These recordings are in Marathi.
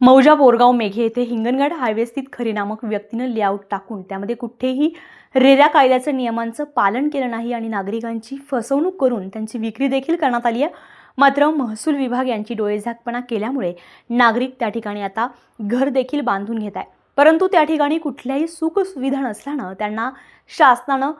मौजा बोरगाव मेघे येथे हिंगणघाट हायवे स्थित खरी नामक व्यक्तीनं लेआउट टाकून त्यामध्ये कुठेही रेरा कायद्याचं नियमांचं पालन केलं नाही आणि नागरिकांची फसवणूक करून त्यांची विक्री देखील करण्यात आली आहे. मात्र महसूल विभाग यांची डोळेझाकपणा केल्यामुळे नागरिक त्या ठिकाणी आता घर देखील बांधून घेत आहे परंतु त्या ठिकाणी कुठल्याही सुखसुविधा नसल्यानं त्यांना शासनानं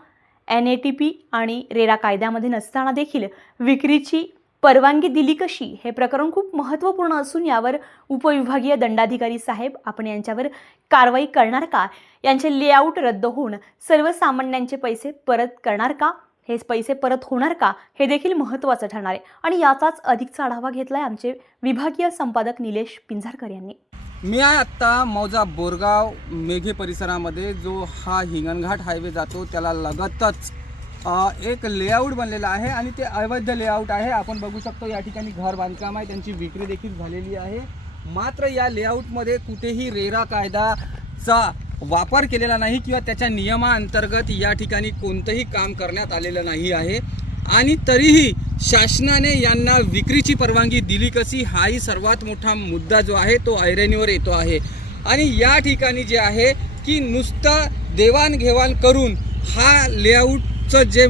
एन ए टी पी आणि रेरा कायद्यामध्ये नसताना देखील विक्रीची परवानगी दिली कशी? हे प्रकरण खूप महत्त्वपूर्ण असून यावर उपविभागीय दंडाधिकारी साहेब आपण यांच्यावर कारवाई करणार का? यांचे लेआउट रद्द होऊन सर्वसामान्यांचे पैसे परत करणार का? हे पैसे परत होणार का? हे देखील महत्त्वाचं ठरणार आहे. आणि याचाच अधिकचा आढावा घेतलाय आमचे विभागीय संपादक निलेश पिंझारकर यांनी. मी आहे आत्ता मौजा बोरगाव मेघे परिसरामध्ये जो हा हिंगणघाट हायवे जातो त्याला लगतच एक लेआउट बनलेला आहे आणि ते अवैध लेआउट आहे. आपण बघू शकतो या ठिकाणी घर बांधकाम आहे. त्यांची विक्री देखील झालेली आहे. मात्र या लेआउटमध्ये कुठेही रेरा कायदाचा वापर केलेला नाही किंवा त्याच्या नियमाअंतर्गत या ठिकाणी कोणतंही काम करण्यात आलेलं नाही आहे. आणि तरीही शासनाने यांना विक्रीची परवानगी दिली कशी? हाही सर्वात मोठा मुद्दा जो आहे तो ऐरणीवर येतो आहे. आणि या ठिकाणी जे आहे की नुसतं देवाणघेवाण करून हा चं जे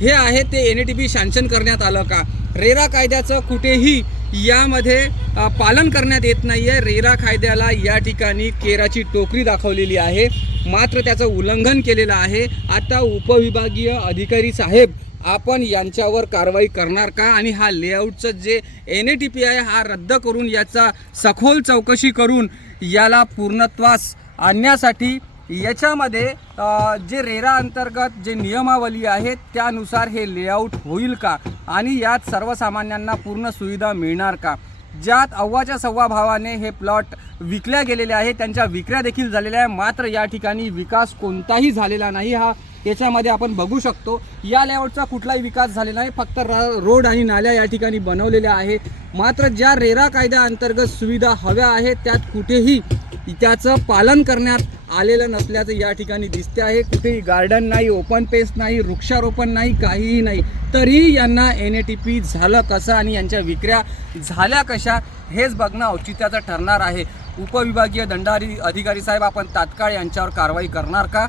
हे आहे ते एन ए टी पी शांशन करण्यात आलं का? रेरा कायद्याचं कुठेही यामध्ये पालन करण्यात येत नाही आहे रेरा कायद्याला या ठिकाणी केराची टोकरी दाखवलेली आहे. मात्र त्याचं उल्लंघन केलेलं आहे. आता उपविभागीय अधिकारी साहेब आपण यांच्यावर कारवाई करणार का? आणि हा लेआउटचं जे एन ए टी पी आहे हा रद्द करून याचा सखोल चौकशी करून याला पूर्णत्वास आणण्यासाठी याच्यामध्ये जे रेरा अंतर्गत जे नियमावली आहेत त्यानुसार हे लेआउट होईल का? आणि यात सर्वसामान्यांना पूर्ण सुविधा मिळणार का? ज्यात अव्वाच्या सव्वा भावाने हे प्लॉट विकल्या गेलेले आहे त्यांच्या विक्र्या देखील झालेल्या आहे मात्र या ठिकाणी विकास कोणताही झालेला नाही हा. याच्यामध्ये आपण बघू शकतो या लेआउटचा कुठलाही विकास झालेला नाही. फक्त र रोड आणि नाल्या या ठिकाणी बनवलेल्या आहे मात्र ज्या रेरा कायद्याअंतर्गत सुविधा हव्या आहेत त्यात कुठेही त्याचं पालन करण्यात आलेलं नसल्याचं या ठिकाणी दिसते आहे. कुठेही गार्डन नाही ओपन पेस नाही वृक्षारोपण नाही काहीही नाही. तरीही यांना एन ए टी पी झालं कसं आणि यांच्या विक्र्या झाल्या कशा हेच बघणं औचित्याचं ठरणार आहे. उपविभागीय दंडारी अधिकारी साहेब आपण तात्काळ यांच्यावर कारवाई करणार का?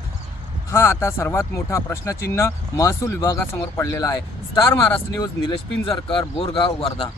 हा आता सर्वात मोठा प्रश्नचिन्ह महसूल विभागासमोर पडलेला आहे. Star Maharashtra news Nilesh Pinjarkar Borgaon Wardha.